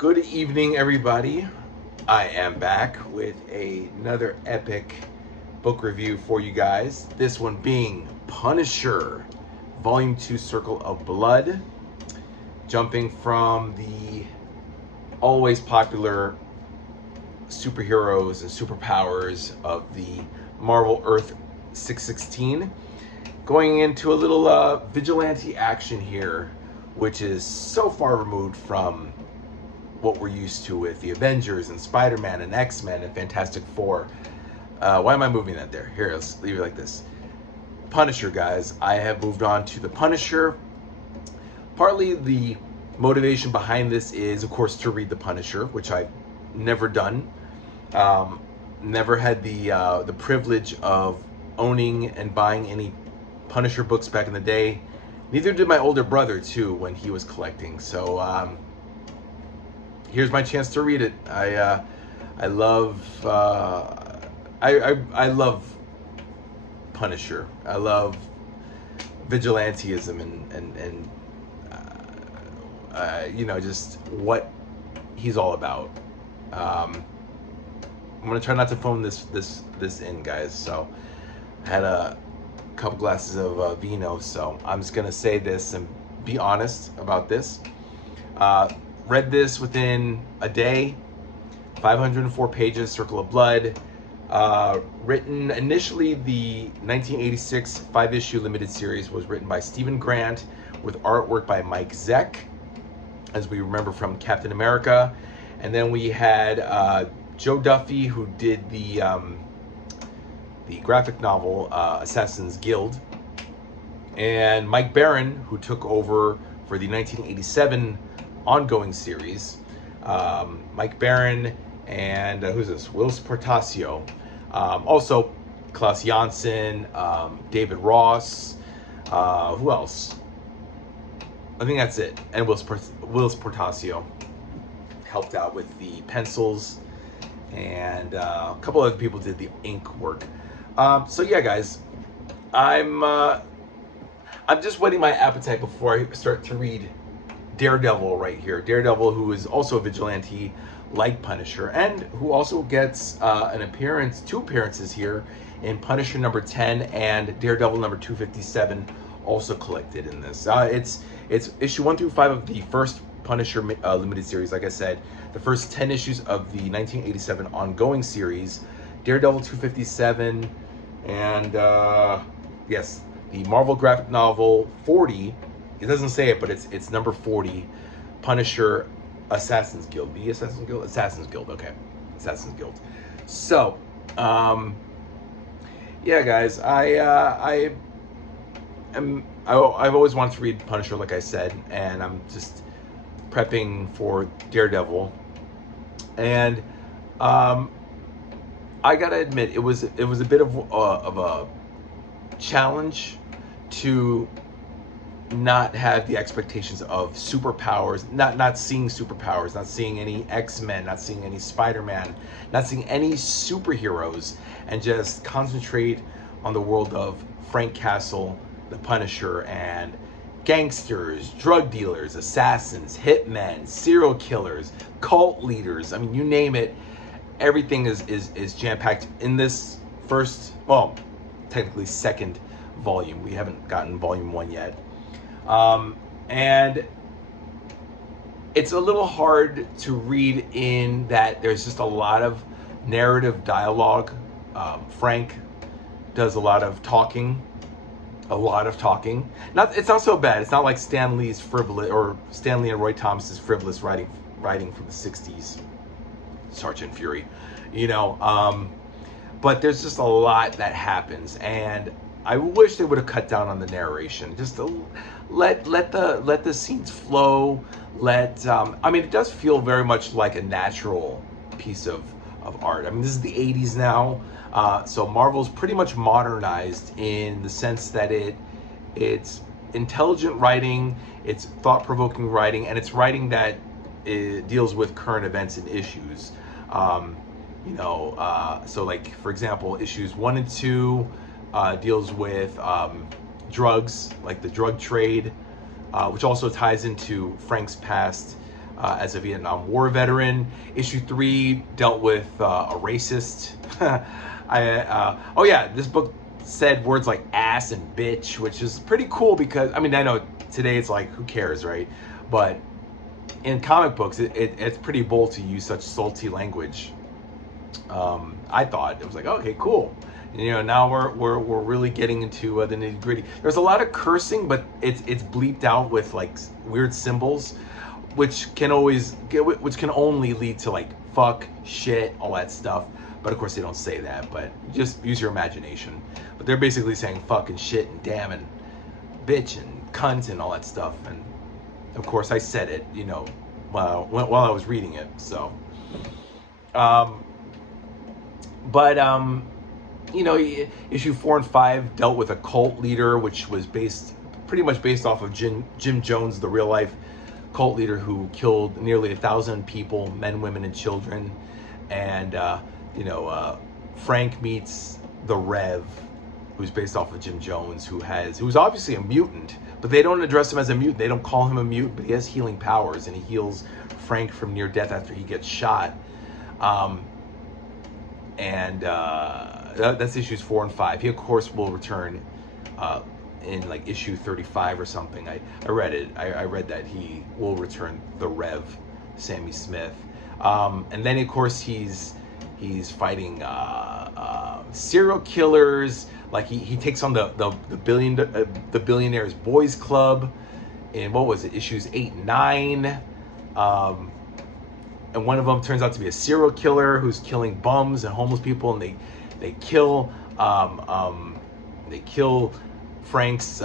Good evening, everybody. I am back with another epic book review for you guys. This one being Punisher, Volume 2, Circle of Blood. Jumping from the always popular superheroes and superpowers of the Marvel Earth 616. Going into a little vigilante action here, which is so far removed from what we're used to with the Avengers and Spider-Man and X-Men and Fantastic Four. Why am I moving that there? Here, let's leave it like this. Punisher, guys. I have moved on to the Punisher. Partly the motivation behind this is, of course, to read the Punisher, which I've never done. Never had the privilege of owning and buying any Punisher books back in the day. Neither did my older brother, too, when he was collecting. So, here's my chance to read it. I love I love Punisher. I love vigilanteism and you know, just what he's all about. I'm gonna try not to phone this in, guys. So I had a couple glasses of vino, so I'm just gonna say this and be honest about this. Read this within a day, 504 pages, Circle of Blood. Written initially, the 1986 5-issue limited series was written by Stephen Grant with artwork by Mike Zeck, as we remember from Captain America. And then we had Joe Duffy, who did the graphic novel Assassin's Guild, and Mike Barron, who took over for the 1987 ongoing series. Mike Barron and who's this? Whilce Portacio. Also Klaus Janson, David Ross. Who else? I think that's it. And Whilce Portacio helped out with the pencils, and a couple other people did the ink work. So yeah, guys, I'm just whetting my appetite before I start to read Daredevil right here. Daredevil, who is also a vigilante like Punisher, and who also gets two appearances here in Punisher number 10 and Daredevil number 257, also collected in this. It's issue 1 through 5 of the first Punisher limited series. Like I said, the first 10 issues of the 1987 ongoing series, Daredevil 257, and yes, the Marvel graphic novel 40. It doesn't say it, but it's number 40, Punisher Assassin's Guild. The Assassin's Guild? Assassin's Guild, okay. Assassin's Guild. So, yeah, guys, I've always wanted to read Punisher, like I said, and I'm just prepping for Daredevil. And I gotta admit, it was a bit of a challenge to not have the expectations of superpowers, not seeing superpowers, not seeing any X-Men, not seeing any Spider-Man, not seeing any superheroes, and just concentrate on the world of Frank Castle, the Punisher, and gangsters, drug dealers, assassins, hitmen, serial killers, cult leaders. I mean, you name it, everything is jam-packed in this first, well, technically second volume. We haven't gotten volume 1 yet. And it's a little hard to read in that there's just a lot of narrative dialogue. Frank does a lot of talking. It's not so bad. It's not like Stan Lee's frivolous, or Stan Lee and Roy Thomas's frivolous writing from the 60s, Sergeant Fury, you know. But there's just a lot that happens, and I wish they would have cut down on the narration. Just to let the scenes flow. I mean, it does feel very much like a natural piece of art. I mean, this is the 80s now, so Marvel's pretty much modernized in the sense that it's intelligent writing, it's thought-provoking writing, and it's writing that deals with current events and issues. You know, so like, for example, issues 1 and 2 deals with drugs, like the drug trade, which also ties into Frank's past as a Vietnam War veteran. Issue 3 dealt with a racist. Oh yeah, this book said words like ass and bitch, which is pretty cool because, I mean, I know today it's like, who cares, right? But in comic books, it's pretty bold to use such salty language. I thought it was like, okay, cool. You know, now we're really getting into the nitty gritty. There's a lot of cursing, but it's bleeped out with like weird symbols, which can only lead to like fuck, shit, all that stuff. But of course they don't say that, but just use your imagination. But they're basically saying fuck and shit and damn and bitch and cunt and all that stuff. And of course I said it, you know, while I was reading it. So, you know, issue 4 and 5 dealt with a cult leader, which was pretty much based off of Jim Jones, the real life cult leader who killed nearly 1,000 people, men, women, and children. And you know, Frank meets the Rev, who's based off of Jim Jones, who's obviously a mutant, but they don't address him as a mutant. They don't call him a mutant, but he has healing powers, and he heals Frank from near death after he gets shot. That's issues 4 and 5. He of course will return in like issue 35 or something. I read it. I read that he will return, the Rev, Sammy Smith. And then of course he's fighting serial killers. Like he takes on the Billionaires Boys Club in, what was it, issues 8 and 9. And one of them turns out to be a serial killer who's killing bums and homeless people, and they kill Frank's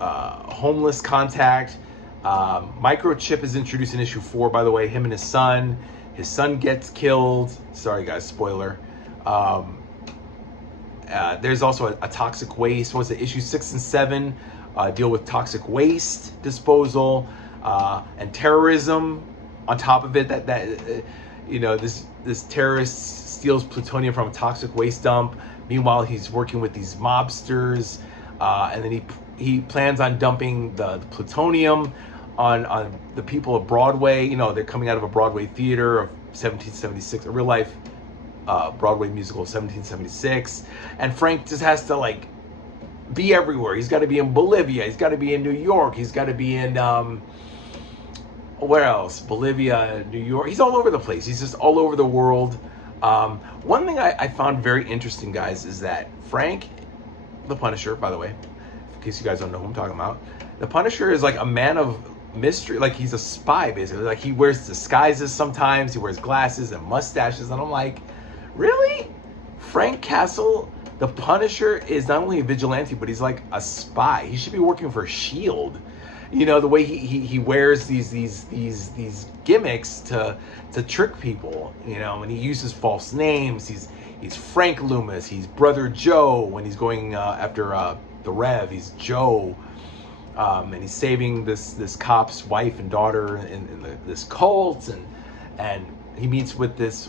homeless contact. Microchip is introduced in issue 4, by the way. Him and his son. His son gets killed. Sorry guys, spoiler. There's also a toxic waste. What's it? Issue 6 and 7 deal with toxic waste disposal and terrorism. On top of it, that you know, this terrorist steals plutonium from a toxic waste dump. Meanwhile, he's working with these mobsters, and then he plans on dumping the plutonium on the people of Broadway. You know, they're coming out of a Broadway theater of 1776, a real life Broadway musical of 1776, and Frank just has to like be everywhere. He's got to be in Bolivia. He's got to be in New York. He's got to be in where else? Bolivia, New York. He's all over the place. He's just all over the world. One thing I found very interesting, guys, is that Frank, the Punisher, by the way, in case you guys don't know who I'm talking about, the Punisher is like a man of mystery. Like, he's a spy, basically. Like, he wears disguises sometimes. He wears glasses and mustaches. And I'm like, really? Frank Castle, the Punisher, is not only a vigilante, but he's like a spy. He should be working for S.H.I.E.L.D. You know, the way he wears these gimmicks to trick people, you know, and he uses false names. He's Frank Loomis. He's Brother Joe when he's going after the Rev. He's Joe, and he's saving this cop's wife and daughter in this cult, and he meets with this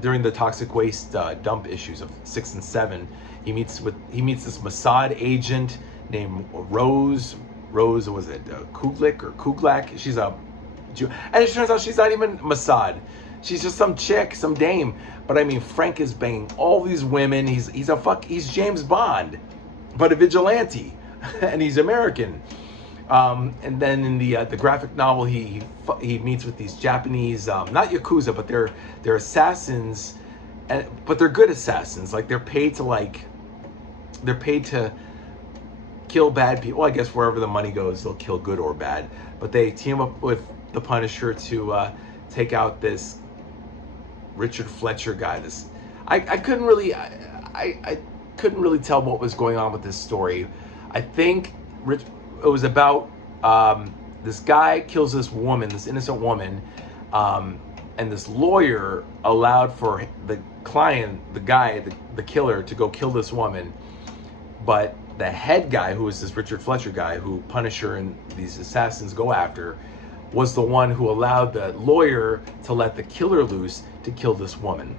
during the toxic waste dump issues of 6 and 7. He meets this Mossad agent named Rose, was it Kuglak? She's a Jew. And it turns out she's not even Mossad. She's just some chick, some dame. But I mean, Frank is banging all these women. He's James Bond, but a vigilante, and he's American. And then in the graphic novel, he meets with these Japanese, not Yakuza, but they're assassins, but they're good assassins. Like, they're paid to kill bad people. Well, I guess wherever the money goes, they'll kill good or bad. But they team up with the Punisher to take out this Richard Fletcher guy. I couldn't really tell what was going on with this story. I think it was about this guy kills this woman, this innocent woman, and this lawyer allowed for the client, the killer, to go kill this woman, but the head guy, who was this Richard Fletcher guy, who Punisher and these assassins go after, was the one who allowed the lawyer to let the killer loose to kill this woman.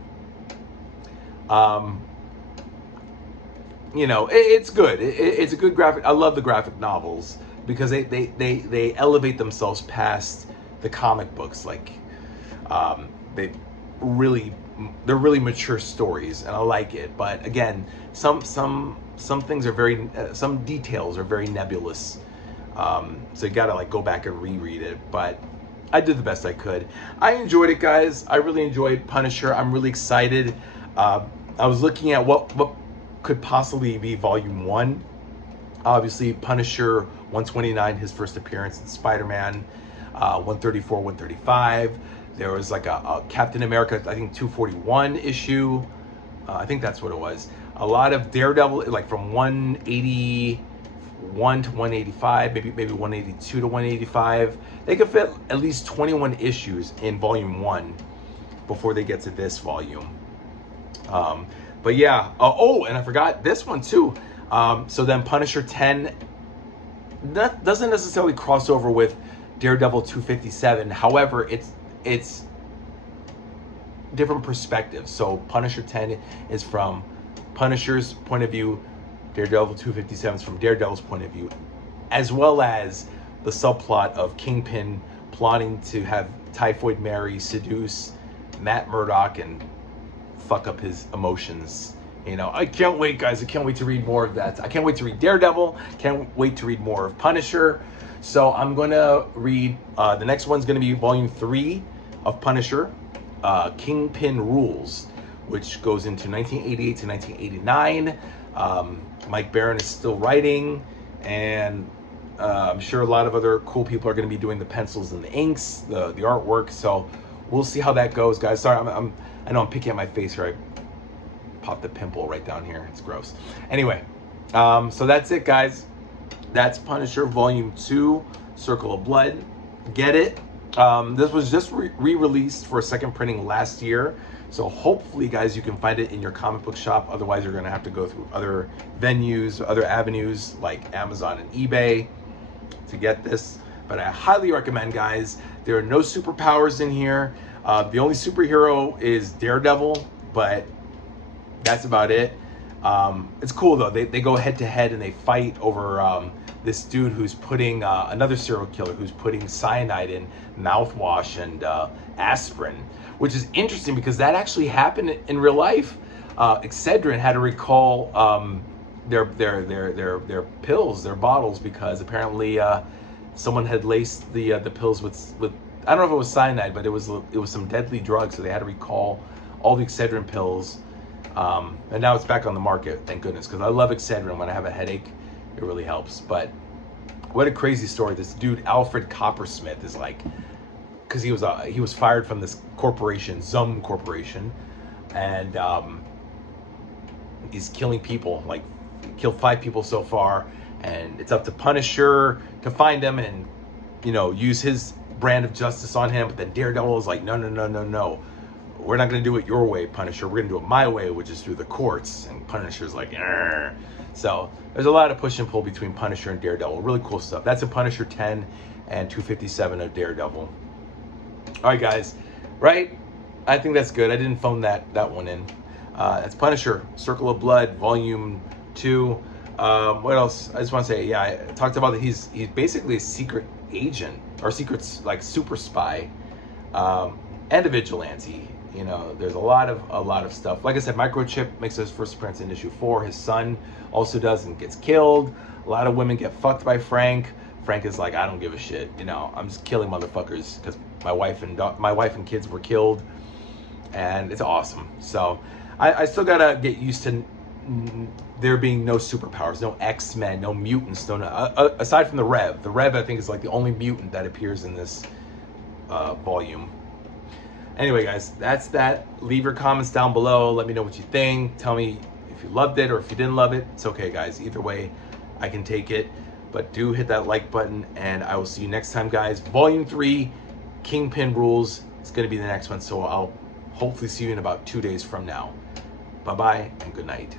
You know, it's good. It's a good graphic. I love the graphic novels because they elevate themselves past the comic books. Like they really they're really mature stories, and I like it. But again, some things are very some details are very nebulous. So you gotta like go back and reread it. But I did the best I could. I enjoyed it, guys. I really enjoyed Punisher. I'm really excited. I was looking at what could possibly be Volume 1. Obviously, Punisher 129, his first appearance in Spider-Man. 134, 135. There was like a Captain America, I think 241 issue. I think that's what it was. A lot of Daredevil, like from 181 to 185, maybe 182 to 185. They could fit at least 21 issues in Volume 1 before they get to this volume. But yeah, oh, and I forgot this one too. So then Punisher 10, that doesn't necessarily cross over with Daredevil 257. However, it's different perspectives. So Punisher 10 is from Punisher's point of view. Daredevil 257 is from Daredevil's point of view, as well as the subplot of Kingpin plotting to have Typhoid Mary seduce Matt Murdock and fuck up his emotions. You know, I can't wait, guys. I can't wait to read more of that. I can't wait to read Daredevil. Can't wait to read more of Punisher. So I'm going to read, the next one's going to be Volume 3 of Punisher, Kingpin Rules, which goes into 1988 to 1989. Mike Baron is still writing, and I'm sure a lot of other cool people are going to be doing the pencils and the inks, the artwork. So we'll see how that goes, guys. Sorry, I know I'm picking at my face here. I popped a pimple right down here. It's gross. Anyway, so that's it, guys. That's Punisher Volume 2, Circle of Blood. Get it? This was just re-released for a second printing last year. So hopefully, guys, you can find it in your comic book shop. Otherwise, you're going to have to go through other venues, other avenues like Amazon and eBay to get this. But I highly recommend, guys. There are no superpowers in here. The only superhero is Daredevil, but that's about it. It's cool, though. They go head-to-head and they fight over this dude who's putting, another serial killer who's putting cyanide in mouthwash and aspirin, which is interesting because that actually happened in real life. Excedrin had to recall their pills, their bottles, because apparently someone had laced the pills with I don't know if it was cyanide, but it was some deadly drug, so they had to recall all the Excedrin pills. And now it's back on the market, thank goodness, because I love Excedrin. When I have a headache, it really helps. But what a crazy story. This dude Alfred Coppersmith is like, because he was fired from this corporation, Zum Corporation, and he's killing people. Like, killed 5 people so far, and it's up to Punisher to find him and, you know, use his brand of justice on him. But then Daredevil is like, no, we're not going to do it your way, Punisher. We're going to do it my way, which is through the courts. And Punisher's like, Arr. So there's a lot of push and pull between Punisher and Daredevil. Really cool stuff. That's in Punisher 10 and 257 of Daredevil. All right, guys. Right? I think that's good. I didn't phone that one in. That's Punisher, Circle of Blood, Volume 2. What else? I just want to say, yeah, I talked about that he's basically a secret agent, or secret, like, super spy, and a vigilante. You know, there's a lot of stuff. Like I said, Microchip makes his first appearance in issue 4. His son also does and gets killed. A lot of women get fucked by Frank. Frank is like, I don't give a shit. You know, I'm just killing motherfuckers because my wife and kids were killed, and it's awesome. So I still gotta get used to there being no superpowers, no X-Men, no mutants, aside from the Rev. The Rev, I think, is like the only mutant that appears in this volume. Anyway, guys, that's that. Leave your comments down below. Let me know what you think. Tell me if you loved it or if you didn't love it. It's okay, guys. Either way, I can take it. But do hit that like button, and I will see you next time, guys. Volume 3, Kingpin Rules. It's going to be the next one, so I'll hopefully see you in about 2 days from now. Bye-bye, and good night.